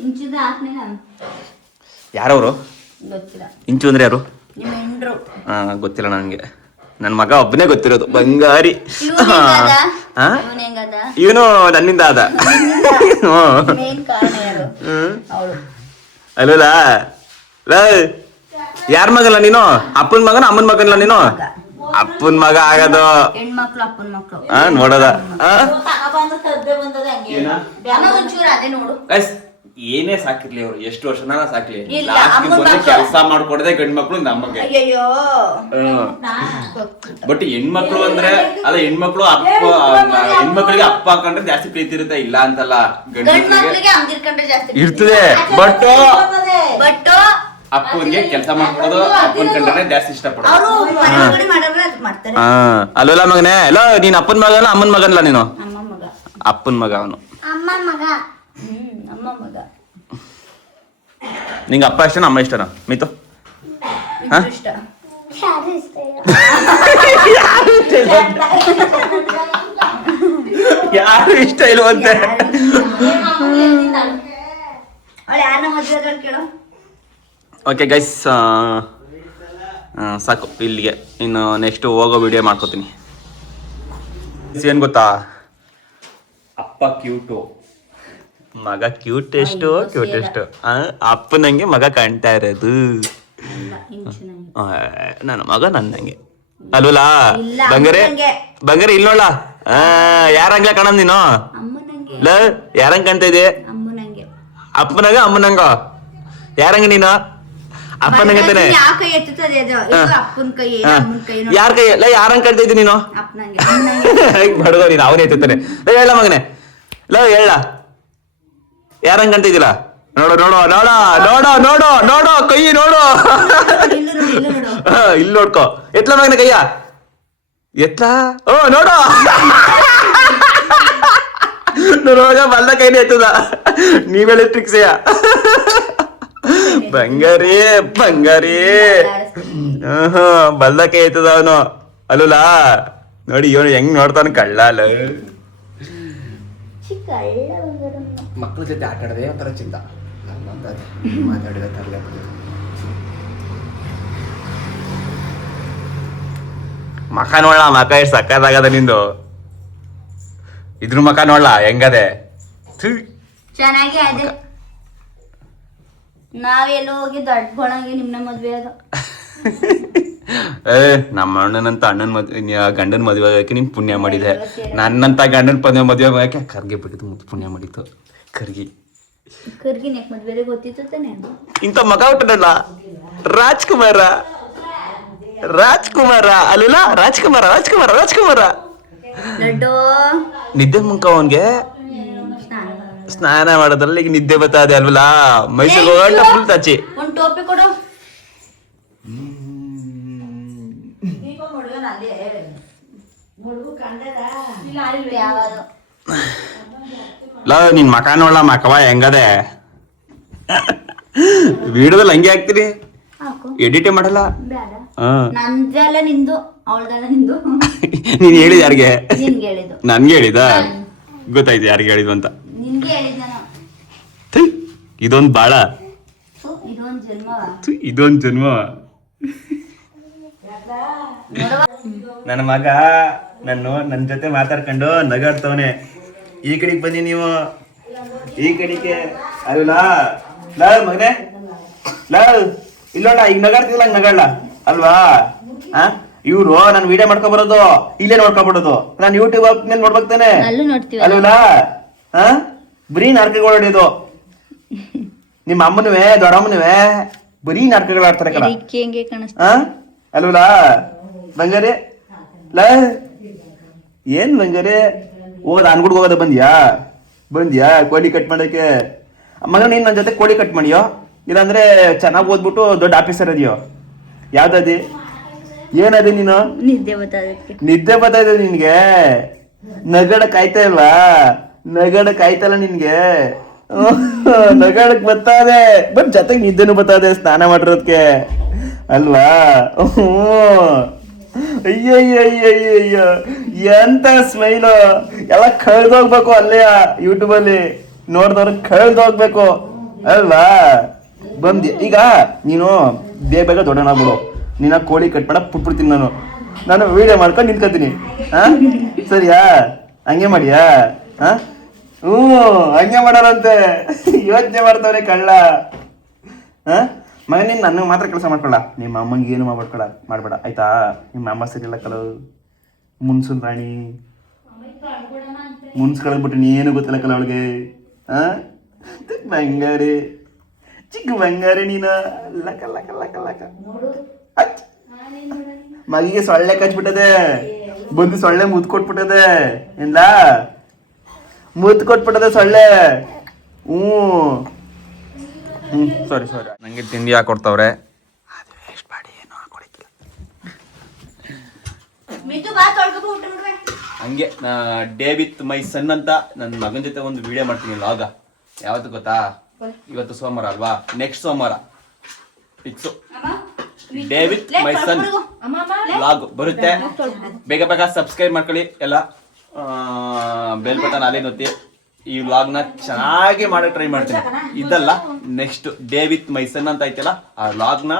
ಇಂಚಿದ ಹಾಕ್ನಿ ನಾನು. ಯಾರವರು? ಗೊತ್ತಿಲ್ಲ. ಇಂಚು ಅಂದ್ರೆ ಯಾರು? ನಿಮ್ಮ ಹೆಂಡ್ರು. ಗೊತ್ತಿಲ್ಲ ನನಗೆ. ನನ್ನ ಮಗ ಒಬ್ಬನೇ ಗೊತ್ತಿರೋದು, ಬಂಗಾರಿ. ಇವನ್ ಹೆಂಗದ? ಇವನು ನನ್ನಿಂದ ಆದ. ಮೇನ್ ಕಾರಣ ಯಾರು? ಅವಳು. ಅಲ್ಲ ಯಾರ ಮಗಲ್ಲ ನೀನು? ಅಪ್ಪನ ಮಗನ ಅಮ್ಮನ ಮಗನಲ್ಲ ನೀನು? ಅಪ್ಪನ ಮಗ ಆಗದು. ಹೆಣ್ಮಕ್ಳು ಅಪ್ಪನ ಮಕ್ಳು. ನೋಡದ ತಗೊಬಂದು ತದ್ದೆ ಬಂದದ ಹಂಗೆ. ಒಂಚೂರು ಅದೇ ನೋಡು. ಏನೇ ಸಾಕಿರ್ಲಿ ಅವ್ರು, ಎಷ್ಟು ವರ್ಷನ ಸಾಕ್ಲಿ, ಇಲ್ಲ, ಲಾಸ್ಟ್ ಅಮ್ಮನ್ ಮಕ್ಳು. ಕೆಲಸ ಮಾಡ್ಕೊಡದೆ ಗಂಡ್ ಮಕ್ಳು ನಮಗೆ. ಅಯ್ಯಯ್ಯೋ. ಬಟ್ ಹೆಣ್ಮಕ್ಳು ಅಂದ್ರೆ ಅಲ್ಲ, ಹೆಣ್ಮಕ್ಳು ಅಪ್ಪ ಹೆಣ್ಮಕ್ಳಿಗೆ ಅಪ್ಪ ಹಾಕೊಂಡ್ರೆ ಜಾಸ್ತಿ ಪ್ರೀತಿ ಇರುತ್ತೆ, ಇಲ್ಲ ಅಂತಲ್ಲ. ಗಂಡ್ ಮಕ್ಳಿಗೆ ಅಮ್ದಿರ್ಕೊಂಡ್ರೆ ಜಾಸ್ತಿ ಇರ್ತದೆ, ಬಟ್ ಬಟ್ ಅಪ್ಪನ್ಗೆ ಕೆಲಸ ಮಾಡ್ಕೊಡೋದು, ಅಪ್ಪನ್ ಕಂಡ್ರೆ ಜಾಸ್ತಿ ಇಷ್ಟಪಡೋದು. ಅವರು ಮನೆ ಮಾಡಿದ್ರೆ ಅದ್ ಮಾಡ್ತಾರೆ. ಅಲ್ಲಲ್ಲ ಮಗನೇ, ಎಲ್ಲೋ ನೀನ್ ಅಪ್ಪನ ಮಗನ ಅಮ್ಮನ ಮಗನಲ್ಲ ನೀನು? ಅಮ್ಮ ಮಗ. ಅಪ್ಪನ ಮಗ ಅವನು. ಅಮ್ಮ ಮಗ. ಅಮ್ಮ ಮಗ. ನಿಂಗೆ ಅಪ್ಪ ಇಷ್ಟನಾ ಅಮ್ಮ ಇಷ್ಟನಾ ಮಿತು? ಇಷ್ಟ. ಯಾರು ಇಷ್ಟ ಇಲ್ವಂತೆ. ಅವಳು ಯಾರನ್ನ ಮದ್ವೆ ಕೇಳೋ. ಓಕೆ ಗೈಸ್, ಸಾಕು ಇಲ್ಲಿಗೆ. ಇನ್ನು ನೆಕ್ಸ್ಟ್ ಹೋಗೋ ವಿಡಿಯೋ ಮಾಡ್ಕೋತೀನಿ. ಏನ್ ಗೊತ್ತಾ, ಅಪ್ಪ ಕ್ಯೂಟು, ಮಗ ಕ್ಯೂಟ್ ಎಷ್ಟು. ಅಪ್ಪನಂಗೆ ಮಗ ಕಾಣ್ತಾ ಇರೋದು. ನನ್ನ ಮಗ ನನ್ನಂಗೆ ಅಲ್ವಲ್ಲ? ಬಂಗಾರೆ ಇಲ್ಲಿ ನೋಡ್ಲ, ಯಾರಂಗ ಕಾಣ ನೀನು? ಯಾರಂಗ ಕಾಣ್ತಾ ಇದೆ? ಅಪ್ಪನಂಗ ಅಮ್ಮನಂಗ? ಯಾರಂಗ ನೀನು? ಅಪ್ಪನಂಗ ತಾನೆ? ಯಾರ ಕೈ ಎಲ್ಲ ಯಾರಂಗ ಕಾಣ್ತಾ ಇದ್ದಿ ನೀನು? ಬಡಗ ನೀನು, ಅವನೇ ಎತ್ತಾನೆ. ಹೇಳ ಮಗನೆ, ಹೇಳ ಯಾರಂಗ ಕಾಣ್ತಾ ಇದ್ದಿಲ್ಲ? ನೋಡು ನೋಡು ನೋಡ ನೋಡೋ ನೋಡೋ ನೋಡೋ ಕೈ ನೋಡು. ಇಲ್ಲಿ ನೋಡ್ಕೋ, ಎತ್ಲ ಮಗನ ಕೈಯ ಎತ್ಲ. ಓ ನೋಡು, ನೋಡುವಾಗ ಬಲ್ದ ಕೈನೇ ಎತ್ತದ. ನೀವೆಲ್ಲ ಟ್ರಿಕ್ಸೆಯ ಬಂಗಾರಿ ಬಂಗಾರಿ. ಬಲ್ದ ಕೈ ಎತ್ತದ ಅವನು ಅಲ್ಲಲ್ಲ. ನೋಡಿ ಇವನು ಹೆಂಗ್ ನೋಡ್ತಾನ, ಕಳ್ಳ ಅಲ್ಲ. ಮಕ್ಕಳ ಜೊತೆ ಆಟ ಆಡದೆ ಒಂಥರ ಚಿಂತ, ಮಾತಾಡಿದ ತರಲೆ. ಮಕ ನೋಡ್ಲಾ, ಮಕ ಎಷ್ಟು ಸಕ್ಕತ್ತಾಗದ ನಿಂದು. ಇದ್ರ ಮಕ ನೋಡ್ಲಾ ಹೆಂಗದೆ. ಚೆನ್ನಾಗಿ ಅದೇ. ನಾವೆಲ್ಲ ಹೋಗಿ ದೊಡ್ಡ ಬೋಳಂಗೆ ನಿಮ್ನ ಮದ್ವೆ ಅದ. ನಮ್ಮ ಅಣ್ಣನಂತ ಅಣ್ಣನ ಮದ್ವೆ, ಗಂಡನ ಮದ್ವೆ ಆಗಕ್ಕೆ ನೀನ್ ಪುಣ್ಯ ಮಾಡಿದೆ. ನನ್ನಂತ ಗಂಡನ ಮದ್ವೆ ಆಗಕ್ಕೆ ಕರ್ಗೆ ಬಿಟ್ಟಿದ್ದು ಪುಣ್ಯ ಮಾಡಿತ್ತು. ಕರ್ಗಿ ಮದ್ವೆ ಗೊತ್ತಿತ್ತು ತಾನೆ. ಇಂಥ ಮಗ ಹುಟ್ಟಲ್ಲ, ರಾಜ್ಕುಮಾರ ಅಲ್ಲ, ರಾಜ್ಕುಮಾರ. ನಿದ್ದೆ ಮುಂಕ ಅವನ್ಗೆ ಸ್ನಾನ ಮಾಡೋದ್ರಲ್ಲಿ ಈಗ ನಿದ್ದೆ ಬರ್ತದೆ ಅಲ್ವಲ್ಲ. ಮೈಸೂರು ಹೋಗಲ್ಲ ಫುಲ್ ತಾಚಿ. ಒಂದು ಟೋಪಿ ಕೊಡು. ನಿನ್ ಮಕ ನೋಡ್ಲ, ಮಕವ ಹೆಂಗದೆ. ವಿಡಿಯೋದಲ್ಲಿ ಹಂಗೆ ಹಾಕ್ತೀರಿ, ಎಡಿಟೇ ಮಾಡಲ್ಲ. ನಂದೆಲ್ಲ ನಿಂದು, ಅವಳದೆಲ್ಲ ನಿಂದು. ನೀನ್ ಹೇಳಿದ ಯಾರಿಗೆ? ನಿನ್ಗೆ ಹೇಳಿದ್ದು. ನನ್ಗೆ ಹೇಳಿದ? ಗೊತ್ತಾಯ್ತು ಯಾರಿಗೆ ಹೇಳಿದ್ವು ಅಂತ. ನಿನ್ಗೆ ಹೇಳಿದ್ದ. ಇದೊಂದು ಬಾಳ, ಇದೊಂದು ಜನ್ಮ. ನನ್ನ ಮಗ ನನ್ನ ಜೊತೆ ಮಾತಾಡ್ಕೊಂಡು ನಗಾಡ್ತವನೆ. ಈ ಕಡೆಗೆ ಬನ್ನಿ ನೀವು, ಈ ಕಡೆಗೆ ಅಲ್ಲ ಮಗನೆ. ಇಲ್ಲೋಣ, ಈಗ ನಗಾಡ್ತಿಲ್ಲ, ಹಂಗ ನಗಾಡ್ಲ ಅಲ್ವಾ? ಇವ್ರು ನಾನು ವಿಡಿಯೋ ಮಾಡ್ಕೊಂಡ್ ಬರೋದು, ಇಲ್ಲೇ ನೋಡ್ಕೊಂಡ್ಬಿಡೋದು. ನಾನು ಯೂಟ್ಯೂಬ್ ಮೇಲೆ ನೋಡ್ಬೇಕ್ತಾನೆ ಅಲ್ವಲ್ಲ? ಬರೀ ನಾಟಕಗಳು ಹೊಡೆಯೋದು. ನಿಮ್ಮ ಅಮ್ಮನವೇ ದೊಡ್ಡಮ್ಮನವೇ ಬರೀ ನಾಟಕಗಳು ಆಡ್ತಾರೆ ಕಣ ಅಲ್ವಲ್ಲ? ಬಂಗಾರಿ ಏನ್ ಬಂಗಾರಿ, ಹೋಗೋದ ಅನ್ಗುಡ್ಗೆ ಹೋಗೋದ? ಬಂದ್ಯಾ ಕೋಳಿ ಕಟ್ ಮಾಡಕ್ಕೆ? ಮಗ ನೀನು ನನ್ನ ಜೊತೆ ಕೋಳಿ ಕಟ್ ಮಾಡಿಯೋ ಇಲ್ಲಾಂದ್ರೆ ಚೆನ್ನಾಗಿ ಓದ್ಬಿಟ್ಟು ದೊಡ್ಡ ಆಫೀಸರ್ ಅದೆಯೋ ಯಾವ್ದದಿ ಏನದಿ ನೀನು ನಿದ್ದೆ ಬರ್ತಾ ಇದೆ ನಿನ್ಗೆ ನಗಡಕ್ ಆಯ್ತಾ ಇಲ್ವಾ ನಗಡಕ್ ಆಯ್ತಲ್ಲ ನಿನ್ಗೆ ನಗಡಕ್ ಬರ್ತಾದೆ ಬಟ್ ಜೊತೆಗೆ ನಿದ್ದೆನು ಬರ್ತಾದೆ ಸ್ನಾನ ಮಾಡಿರೋದಕ್ಕೆ ಅಲ್ವಾ ಅಯ್ಯಯ್ಯಯ್ಯಯ್ಯಯ್ಯ ಎಂತ ಸ್ಮೈಲು ಎಲ್ಲ ಕಳ್ದೋಗ್ಬೇಕು ಅಲ್ಲೇ ಯೂಟ್ಯೂಬಲ್ಲಿ ನೋಡ್ದವ್ರಿಗೆ ಕಳ್ದೋಗ್ಬೇಕು ಅಲ್ವಾ ಬಂದಿ ಈಗ ನೀನು ಬೇಗ ದೊಡ್ಡನಾಗ್ಬಿಡು ನೀನ ಕೋಳಿ ಕಟ್ ಮಾಡ ಪುಟ್ಬಿಡ್ತೀನಿ ನಾನು ವಿಡಿಯೋ ಮಾಡ್ಕೊಂಡು ನಿಂತ್ಕೊತೀನಿ ಹಾ ಸರಿಯಾ ಹಂಗೆ ಮಾಡಿಯಾ ಹಾ ಹಂಗೆ ಮಾಡೋರಂತೆ ಯೋಚನೆ ಮಾಡ್ತವ್ರೆ ಕಳ್ಳ ಹಾ ಮಗ ನೀನು ನನಗೆ ಮಾತ್ರ ಕೆಲಸ ಮಾಡ್ಕೊಳ್ಳ ನಿಮ್ಮ ಅಮ್ಮಂಗೆ ಏನು ಮಾಡ್ಬೇಡ ಆಯ್ತಾ ನಿಮ್ಮ ಅಮ್ಮ ಸರಿಯಲ್ಲ ಕಲವು ಮುನ್ಸುನ್ ರಾಣಿ ಮುನ್ಸ್ಕಳದ್ಬಿಟ್ಟು ನೀನು ಗೊತ್ತಿಲ್ಲ ಕಲ ಅವಳಿಗೆ ಹಾ ಬಂಗಾರಿ ಚಿಕ್ಕ ಬಂಗಾರಿ ನೀನು ಲಕ ಲಕ ಲಕ ಲಕ ಮಗಿಗೆ ಸೊಳ್ಳೆ ಕಚ್ಬಿಟ್ಟದೆ ಬಂದು ಸೊಳ್ಳೆ ಮುದ್ದು ಕೊಟ್ಬಿಟ್ಟದೆ ಇಲ್ಲ ಮುದ್ದು ಕೊಟ್ಬಿಟ್ಟದೆ ಸೊಳ್ಳೆ ಸಾರಿ ನಂಗೆ ತಿಂಡಿ ಹಾಕೊಡ್ತಾವ್ರೆ ಹಂಗೆ ಡೇ ವಿತ್ ಮೈ ಸನ್ ಅಂತ ನನ್ನ ಮಗನ ಜೊತೆ ಒಂದು ವಿಡಿಯೋ ಮಾಡ್ತೀನಿ ಲಾಗ ಯಾವತ್ತು ಗೊತ್ತಾ ಇವತ್ತು ಸೋಮವಾರ ಅಲ್ವಾ ನೆಕ್ಸ್ಟ್ ಸೋಮವಾರ fix day with my son ಲಾಗ್ ಬರುತ್ತೆ ಬೇಗ ಬೇಗ ಸಬ್ಸ್ಕ್ರೈಬ್ ಮಾಡ್ಕೊಳ್ಳಿ ಎಲ್ಲ ಬೆಲ್ ಬಟನ್ ಅಲ್ಲೇ ಒತ್ತಿ ಈ ವ್ಲಾಗ್ ನ ಚೆನ್ನಾಗಿ ಮಾಡಕ್ ಟ್ರೈ ಮಾಡ್ತೀನಿ ಇದಲ್ಲ ನೆಕ್ಸ್ಟ್ ಡೇ ವಿತ್ ಮೈ ಸನ್ ಅಂತ ಐತಲ್ಲ ಆ ವ್ಲಾಗ್ ನ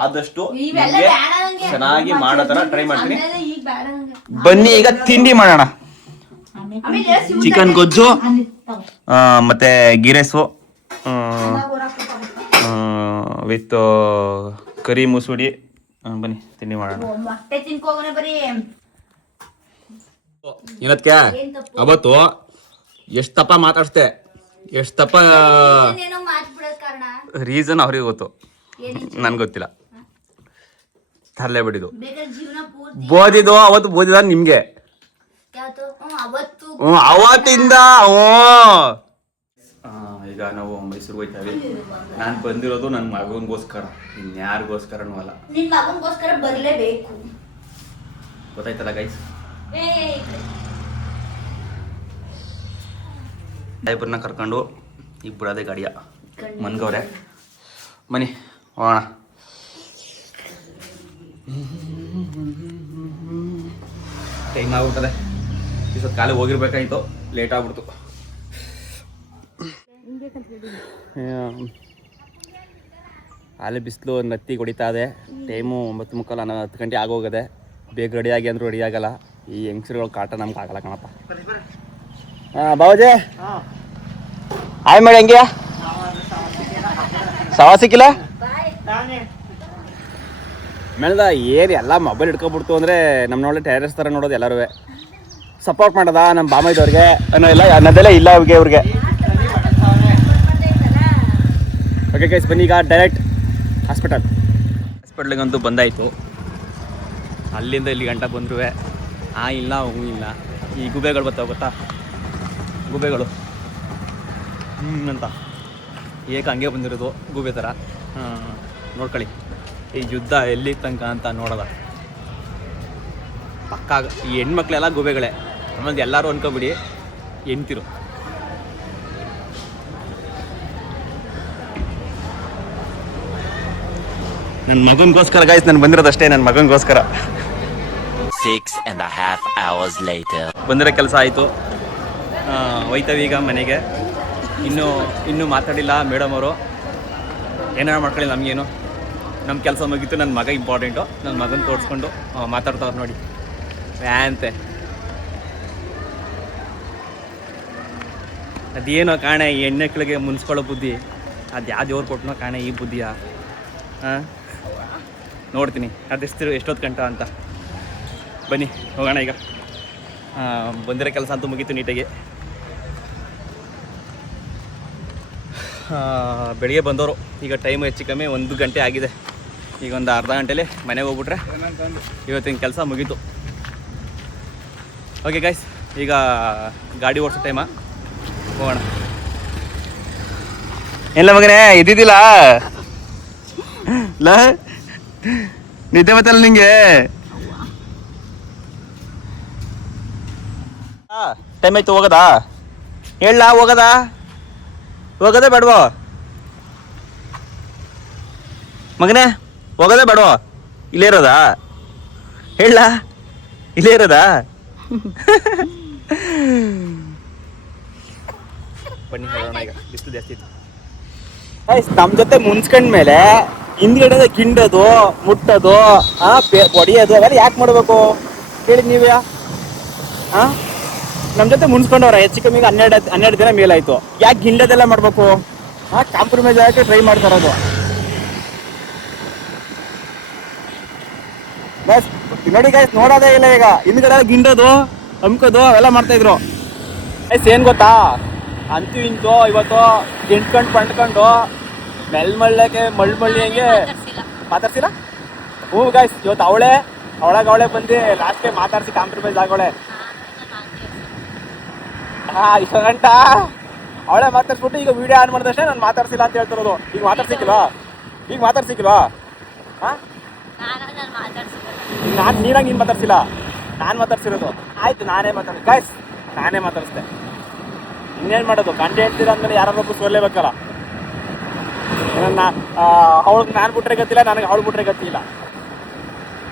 ಆದಷ್ಟು ನಿಮ್ಗೆ ಚೆನ್ನಾಗಿ ಮಾಡೋ ತರ ಟ್ರೈ ಮಾಡ್ತೀನಿ ಬನ್ನಿ ಈಗ ತಿಂಡಿ ಮಾಡೋಣ ಚಿಕನ್ ಗೊಜ್ಜು ಮತ್ತೆ ಗೀರೆಸು ವಿತ್ ಕರಿ ಮುಸುಡಿ ಬನ್ನಿ ತಿಂಡಿ ಮಾಡೋಣ ಏನತ್ಕೆ ಅವತ್ತು ಎಷ್ಟು ತಪ್ಪ ಮಾತಾಡ್ಸ್ತೆ ಎಷ್ಟು ತಪ್ಪ ರೀಸನ್ ಅವ್ರಿಗೆ ಗೊತ್ತು ನನ್ಗೆ ಗೊತ್ತಿಲ್ಲ ತರಲೆ ಬಿಡಿದು ಬೋದಿದ್ದು ಅವತ್ತು ಬೋದಿದ ನಿಮ್ಗೆ ಅವತ್ತಿಂದ ಈಗ ನಾವು ಮೈಸೂರಿಗೆ ಹೋಯ್ತಾವೆ ನಾನು ಬಂದಿರೋದು ನನ್ನ ಮಗನಿಗೋಸ್ಕರ ಇನ್ಯಾರಿಗೋಸ್ಕರನೂ ಅಲ್ಲ ನಿನ್ ಮಗನಿಗೋಸ್ಕರ ಬರ್ಲೇಬೇಕು ಗೊತ್ತಾಯ್ತಲ್ಲ ಗೈಸ್ ಇಬ್ಬರನ್ನ ಕರ್ಕೊಂಡು ಇಬ್ಬರು ಅದೇ ಗಾಡಿಯ ಮನ್ಗವ್ರೆ ಮನಿ ಹೋಗೋಣ ಟೈಮ್ ಆಗ್ಬಿಟ್ಟದೆ ಇಷ್ಟೊತ್ತು ಕಾಲಿಗೆ ಹೋಗಿರ್ಬೇಕಾಯ್ತು ಲೇಟ್ ಆಗ್ಬಿಡ್ತು ಅಲ್ಲೇ ಬಿಸಿಲು ನತ್ತಿ ಹೊಡಿತಾ ಇದೆ ಟೈಮು 9:30 10 ಗಂಟೆ ಆಗೋಗದೆ ಬೇಗ ರೆಡಿಯಾಗಿ ಅಂದರೂ ರೆಡಿ ಆಗಲ್ಲ ಈ ಹೆಂಗಸರುಗಳ ಕಾಟ ನಮ್ಗೆ ಆಗಲ್ಲ ಕಣಪ್ಪ ಬಾಬಾಜಿ ಆಯ್ ಮಾಡಿ ಹೆಂಗೆ ಸವಾ ಸಿಕ್ಕಿಲ್ಲ ಮೇಲ್ದ ಏನು ಎಲ್ಲ ಮೊಬೈಲ್ ಹಿಡ್ಕೊಬಿಡ್ತು ಅಂದರೆ ನಮ್ಮನ್ನೊಳ್ಳೆ ಟೆರರಿಸ್ಟ್ ಥರ ನೋಡೋದು ಎಲ್ಲರೂ ಸಪೋರ್ಟ್ ಮಾಡೋದ ನಮ್ಮ ಬಾಮೈದವ್ರಿಗೆ ಅನ್ನೋ ಇಲ್ಲ ಅನ್ನೋದೆಲ್ಲ ಇಲ್ಲ ಅವ್ರಿಗೆ ಓಕೆ ಗೈಸ್ ಬನ್ನಿ ಈಗ ಡೈರೆಕ್ಟ್ ಹಾಸ್ಪಿಟ್ಲಿಗಂತೂ ಬಂದಾಯಿತು ಅಲ್ಲಿಂದ ಇಲ್ಲಿ ಗಂಟ ಬಂದ್ರು ಇಲ್ಲ ಹೂ ಇಲ್ಲ ಈ ಗುಬೆಗಳು ಬರ್ತಾವೆ ಗೊತ್ತಾ ಗುಬೆಗಳು ಅಂತ ಏಕ ಹಂಗೆ ಬಂದಿರೋದು ಗೂಬೆ ಥರ ನೋಡ್ಕೊಳ್ಳಿ ಈ ಯುದ್ಧ ಎಲ್ಲಿ ತನಕ ಅಂತ ನೋಡೋದ ಪಕ್ಕ ಈ ಹೆಣ್ಮಕ್ಳೆಲ್ಲ ಗೂಬೆಗಳೇ ಆಮೇಲೆ ಎಲ್ಲರೂ ಅನ್ಕೋಬಿಡಿ ಹೆಣ್ತಿರು ನನ್ನ ಮಗನಿಗೋಸ್ಕರ ಗಾಯ್ಸ್ ನಾನು ಬಂದಿರೋದಷ್ಟೇ ನನ್ನ ಮಗನಿಗೋಸ್ಕರ 6.5 hours later ಬಂದಿರೋ ಕೆಲಸ ಆಯಿತು ಹೋಯ್ತವೆ ಈಗ ಮನೆಗೆ ಇನ್ನೂ ಮಾತಾಡಿಲ್ಲ ಮೇಡಮ್ ಅವರು ಏನಾರು ಮಾಡ್ಕೊಳ್ಳಿ ನಮಗೇನು ನಮ್ಮ ಕೆಲಸ ಮುಗೀತು ನನ್ನ ಮಗ ಇಂಪಾರ್ಟೆಂಟು ನನ್ನ ಮಗನ ತೋರಿಸ್ಕೊಂಡು ಮಾತಾಡ್ತಾವ್ರು ನೋಡಿ ಅಂತೆ ಅದೇನೋ ಕಾಣೆ ಈ ಹೆಣ್ಣೆಕ್ಳಿಗೆ ಮುನ್ಸ್ಕೊಳ್ಳೋ ಬುದ್ಧಿ ಅದು ಯಾವ ದೇವ್ರು ಕೊಟ್ಟನೋ ಕಾಣೆ ಈ ಬುದ್ಧಿಯ ನೋಡ್ತೀನಿ ಅದೆಷ್ಟು ಎಷ್ಟೊತ್ತು ಗಂಟ ಅಂತ ಬನ್ನಿ ಹೋಗೋಣ ಈಗ ಬಂದಿರೋ ಕೆಲಸ ಅಂತೂ ಮುಗೀತು ನೀಟಾಗಿ ಬೆಳಿಗ್ಗೆ ಬಂದವರು ಈಗ ಟೈಮ್ ಹೆಚ್ಚು ಕಮ್ಮಿ 1 ಗಂಟೆ ಆಗಿದೆ ಈಗ ಒಂದು ಅರ್ಧ ಗಂಟೆಲಿ ಮನೆಗೆ ಹೋಗ್ಬಿಟ್ರೆ ಇವತ್ತಿನ ಕೆಲಸ ಮುಗೀತು ಓಕೆ ಗೈಸ್ ಈಗ ಗಾಡಿ ಓಡಿಸೋ ಟೈಮಾ ಹೋಗೋಣ ಎಲ್ಲ ಮಗನೇ ಇದ್ದಿದ್ದಿಲ್ಲ ಲಾ ನಿದ್ದೆ ಬತ್ತಲ್ಲ ನಿಂಗೆ ಟೈಮ್ ಆಯ್ತು ಹೋಗದಾ ಹೇಳ ಹೋಗದೇ ಬೇಡವೋ ಮಗನೇ ಹೋಗದೇ ಬೇಡವೋ ಇಲ್ಲೇ ಇರೋದಾ ಹೇಳ ಇಲ್ಲೇ ಇರೋದಾ ಬನ್ನಿ ಹೋಗೋಣ ಈಗ ಬಿಸಿಲು ಜಾಸ್ತಿ ಇತ್ತು ನಮ್ ಜೊತೆ ಮುನ್ಸ್ಕೊಂಡ್ಮೇಲೆ ಹಿಂದ್ಗಡೆ ಗಿಂಡೋದು ಮುಟ್ಟೋದು ಹೊಡಿಯೋದು ಅವೆಲ್ಲ ಯಾಕೆ ಮಾಡ್ಬೇಕು ಕೇಳಿ ನೀವೇ ನಮ್ ಜೊತೆ ಮುನ್ಸ್ಕೊಂಡವ್ರ ಹೆಚ್ಚು ಕಮ್ಮಿಗೆ 12 ದಿನ ಮೇಲಾಯ್ತು ಯಾಕೆ ಗಿಂಡೋದೆಲ್ಲ ಮಾಡ್ಬೇಕು ಕಾಂಪ್ರಮೈಸ್ ಆಗಕ್ಕೆ ಟ್ರೈ ಮಾಡ್ತಾರದು ನೋಡಿ ಗಾಯ್ಸ್ ನೋಡೋದೇ ಇಲ್ಲ ಈಗ ಹಿಂದ್ಗಡೆ ಗಿಂಡೋದು ಅಮ್ಕೋದು ಅವೆಲ್ಲ ಮಾಡ್ತಾ ಇದ್ರು ಏನ್ ಗೊತ್ತಾ ಅಂತೂ ಇಂತು ಇವತ್ತು ಗಿಂಡ್ಕೊಂಡು ಪಂಡ್ಕೊಂಡು ಮೆಲ್ಮಳ್ಳಕ್ಕೆ ಮಳ್ಳಿ ಹಂಗೆ ಮಾತಾಡ್ಸಿಲ್ಲ ಹ್ಞೂ ಗಾಯ್ಸ್ ಇವತ್ತು ಅವಳೆ ಬಂದು ಲಾಸ್ಟ್ಗೆ ಮಾತಾಡ್ಸಿ ಕಾಂಪ್ರಮೈಸ್ ಆಗೋಳೆ ಇಷ್ಟ ಗಂಟ ಅವಳೆ ಮಾತಾಡ್ಸ್ಬಿಟ್ಟು ಈಗ ವಿಡಿಯೋ ಆನ್ ಮಾಡಿದಷ್ಟೇ ನಾನು ಮಾತಾಡ್ಸಿಲ್ಲ ಅಂತ ಹೇಳ್ತಿರೋದು ಈಗ ಮಾತಾಡ್ಸಿಕ್ಕಿಲ್ವಾ ಹಾಂ ನೀನಾಗ ನೀನು ಮಾತಾಡ್ಸಿಲ್ಲ ನಾನು ಮಾತಾಡ್ಸಿರೋದು ಆಯ್ತು ನಾನೇ ಮಾತಾಡಿಸ್ದೆ ಇನ್ನೇನು ಮಾಡೋದು ಗಂಟೆ ಹೇಳ್ತೀರ ಅಂದಮೇಲೆ ಯಾರೊಬ್ಬರು ಸೋಲ್ಲೇಬೇಕಲ್ಲ ಅವಳಿಗೆ ನಾನು ಬಿಟ್ರೆ ಗೊತ್ತಿಲ್ಲ ನನಗೆ ಅವಳು ಬಿಟ್ರೆ ಗೊತ್ತಿಲ್ಲ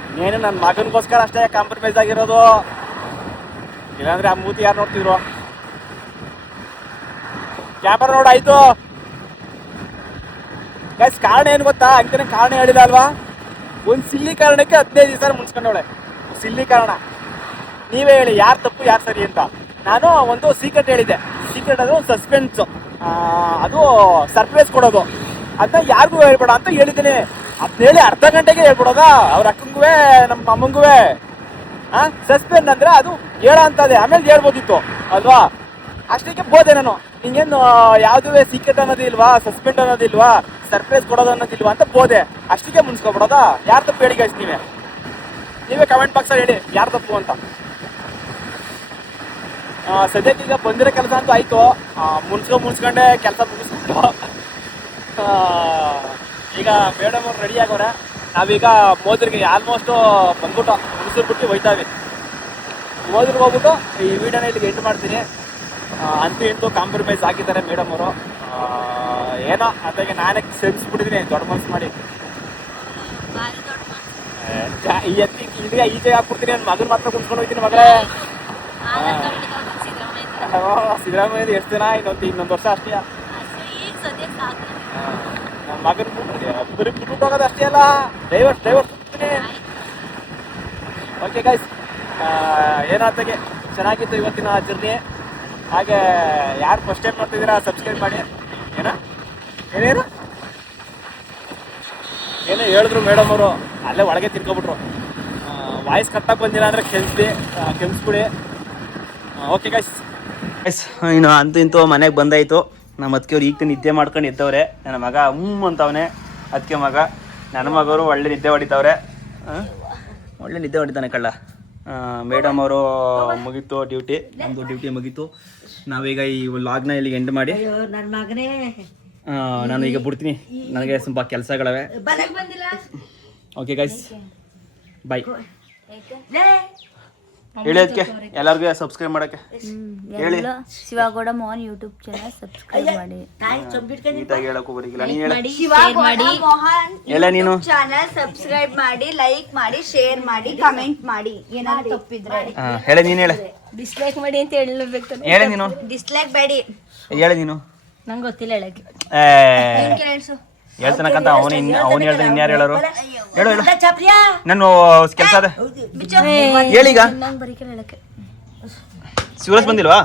ಇನ್ನೇನು ನನ್ನ ಮಗನಿಗೋಸ್ಕರ ಅಷ್ಟೇ ಕಾಂಪ್ರಮೈಸ್ ಆಗಿರೋದು ಇಲ್ಲಾಂದ್ರೆ ಆ ಮೂತಿ ಯಾರು ನೋಡ್ತಿದ್ರು ಕ್ಯಾಮರಾ ನೋಡಾಯ್ತು ಗೈಸ್ ಕಾರಣ ಏನು ಗೊತ್ತಾ ಅಂತಾನೆ ಕಾರಣ ಹೇಳಿಲ್ಲ ಅಲ್ವಾ ಒಂದು ಸಿಲ್ಲಿ ಕಾರಣಕ್ಕೆ 15 ದಿವಸ ಮುನ್ಸ್ಕೊಂಡವಳೆ ಸಿಲ್ಲಿ ಕಾರಣ ನೀವೇ ಹೇಳಿ ಯಾರು ತಪ್ಪು ಯಾರು ಸರಿ ಅಂತ ನಾನು ಒಂದು ಸೀಕ್ರೆಟ್ ಹೇಳಿದ್ದೆ ಸೀಕ್ರೆಟ್ ಅದು ಸಸ್ಪೆನ್ಸ್ ಅದು ಸರ್ಪ್ರೈಸ್ ಕೊಡೋದು ಅದನ್ನ ಯಾರಿಗೂ ಹೇಳ್ಬೇಡ ಅಂತ ಹೇಳಿದ್ದೀನಿ ಅದನ್ನ ಹೇಳಿ ಅರ್ಧ ಗಂಟೆಗೆ ಹೇಳ್ಬಿಡೋದಾ ಅವ್ರ ಅಕ್ಕಂಗೂ ನಮ್ಮ ಅಮ್ಮಂಗೂ ಸಸ್ಪೆನ್ಸ್ ಅಂದ್ರೆ ಅದು ಹೇಳ ಅಂತದೆ ಆಮೇಲೆ ಹೇಳ್ಬೋದಿತ್ತು ಅಲ್ವಾ ಅಷ್ಟಕ್ಕೆ ಬೋದೆ ನಾನು ನಿಂಗೇನು ಯಾವುದೇ ಸೀಕ್ರೆಟ್ ಅನ್ನೋದಿಲ್ವಾ ಸಸ್ಪೆಂಡ್ ಅನ್ನೋದಿಲ್ವಾ ಸರ್ಪ್ರೈಸ್ ಕೊಡೋದು ಅನ್ನೋದಿಲ್ವಾ ಅಂತ ಬೋದೆ ಅಷ್ಟಕ್ಕೆ ಮುನ್ಸ್ಕೊಬಿಡೋದಾ ಯಾರು ತಪ್ಪು ಹೇಳಿ ಗೈಸ್ ನೀವೇ ಕಮೆಂಟ್ ಬಾಕ್ಸಲ್ಲಿ ಹೇಳಿ ಯಾರು ತಪ್ಪು ಅಂತ ಸದ್ಯಕ್ಕೆ ಈಗ ಬಂದಿರೋ ಕೆಲಸ ಅಂತೂ ಆಯಿತು ಮುನ್ಸ್ಕೊಂಡೆ ಕೆಲಸ ಮುಗಿಸ್ಬಿಟ್ಟು ಈಗ ಮೇಡಮ್ ಅವ್ರು ರೆಡಿ ಆಗೋರೆ ನಾವೀಗ ಮೋದ್ರಿಗೆ ಆಲ್ಮೋಸ್ಟು ಬಂದ್ಬಿಟ್ಟು ಮುಗಿಸ್ಬಿಟ್ಟು ಹೋಯ್ತಾವೆ ಮೋದ್ರಿಗೆ ಹೋಗ್ಬಿಟ್ಟು ಈ ವಿಡಿಯೋನ ಇಲ್ಲಿಗೆ ಎಂಟು ಮಾಡ್ತೀನಿ ಅಂತೂ ಇಂತೂ ಕಾಂಪ್ರಮೈಸ್ ಆಗಿದ್ದಾರೆ ಮೇಡಮ್ ಅವರು ಏನೋ ಅದಕ್ಕೆ ನಾನೇ ಸೇರಿಸ್ಬಿಟ್ಟಿದ್ದೀನಿ ದೊಡ್ಡ ಮನಸ್ಸು ಮಾಡಿ ಈಚೆ ಹಾಕ್ಬಿಡ್ತೀನಿ ನನ್ನ ಮಗನ ಮಾತ್ರ ಕುಂತ್ಕೊಂಡು ಹೋಗ್ತೀನಿ ಮಗಳೇ ಸಿದ್ದರಾಮಯ್ಯ ಎಷ್ಟು ದಿನ ಇನ್ನೊಂದು ವರ್ಷ ಅಷ್ಟೇ ನನ್ನ ಮಗನ ಬರೀ ಬಿಟ್ಬಿಟ್ಟು ಹೋಗೋದು ಅಷ್ಟೇ ಅಲ್ಲ ಡ್ರೈವರ್ ಹೋಗ್ತೀನಿ ಓಕೆ ಗೈಸ್ ಏನಾಗ್ತಾಗೆ ಚೆನ್ನಾಗಿತ್ತು ಇವತ್ತಿನ ಜರ್ನಿ ಹಾಗೆ ಯಾರು ಫಸ್ಟ್ ಟೈಮ್ ನೋಡ್ತಿದ್ದೀರಾ ಸಬ್ಸ್ಕ್ರೈಬ್ ಮಾಡಿ ಏನೇನು ಹೇಳಿದ್ರು ಮೇಡಮ್ ಅವರು ಅಲ್ಲೇ ಒಳಗೆ ತಿರ್ಕೊಬಿಟ್ರು ವಾಯ್ಸ್ ಕಟ್ಟಾಗಿ ಬಂದಿಲ್ಲ ಅಂದರೆ ಕೆಮ್ಸ್ಬಿಡಿ ಓಕೆ ಗೈಸ್ ಇನ್ನು ಅಂತೂ ಇಂತೂ ಮನೆಗೆ ಬಂದಾಯಿತು ನಮ್ಮ ಅದಕ್ಕೆ ಈಗ ನಿದ್ದೆ ಮಾಡ್ಕೊಂಡು ಇದ್ದವ್ರೆ ನನ್ನ ಮಗ ಅಂತವನೆ ಅದಕ್ಕೆ ಮಗ ನನ್ನ ಮಗವರು ಒಳ್ಳೆ ನಿದ್ದೆ ಹೊಡಿತವ್ರೆ ಒಳ್ಳೆ ನಿದ್ದೆ ಹೊಡಿತಾನೆ ಕಳ್ಳ ಮೇಡಮ್ ಅವರು ಮುಗೀತು ಡ್ಯೂಟಿ ನಮ್ಮದು ಡ್ಯೂಟಿ ಮುಗೀತು ನಾವೀಗ ಈ ಲಾಗ್ನ ಇಲ್ಲಿಗೆ ಎಂಡ್ ಮಾಡಿ ನಾನು ಈಗ ಬಿಡ್ತೀನಿ ನನಗೆ ಸ್ವಲ್ಪ ಕೆಲಸಗಳವೆ ಓಕೆ ಗೈಸ್ ಬಾಯ್ ಹೇಳಿ ಅದಕ್ಕೆ ಎಲ್ಲರಿಗೂ ಸಬ್ಸ್ಕ್ರೈಬ್ ಮಾಡಕ್ಕೆ ಹೇಳಿ Shivagowda Mohan YouTube channel subscribe ಮಾಡಿ ನೀಟಾಗಿ ಹೇಳಕ್ಕೂ ಬರೀಗಿಲ್ಲ ನೀ ಹೇಳ ಶಿವಗೌಡ ಮೋಹನ್ ಹೇಳ ನೀನು ಚಾನಲ್ ಸಬ್ಸ್ಕ್ರೈಬ್ ಮಾಡಿ ಲೈಕ್ ಮಾಡಿ ಶೇರ್ ಮಾಡಿ ಕಮೆಂಟ್ ಮಾಡಿ ಏನಾದ್ರು ತಪ್ಪಿದ್ರೆ ಹೇಳಿ ನೀನು ಹೇಳ ಡಿಸ್ಲೈಕ್ ಮಾಡಿ ಅಂತ ಹೇಳಬೇಕು ಹೇಳಿ ನೀನು ಡಿಸ್ಲೈಕ್ ಬೇಡಿ ಹೇಳಿ ನೀನು ನಂಗೆ ಗೊತ್ತಿಲ್ಲ ಹೇಳಕ್ಕೆ ಹೇಳ್ತಾನಕ್ಕಂತ ಅವನು ಹೇಳ್ತಾನೆ ಇನ್ಯಾರು ಹೇಳೋರು ಹೇಳು ನಾನು ಕೆಲಸ ಅದೇ ಹೇಳೀಗ ನಂಗೆ ಬರೀ ಹೇಳಕ್ಕೆ ಶಿವರಾಜ್ ಬಂದಿಲ್ವಾ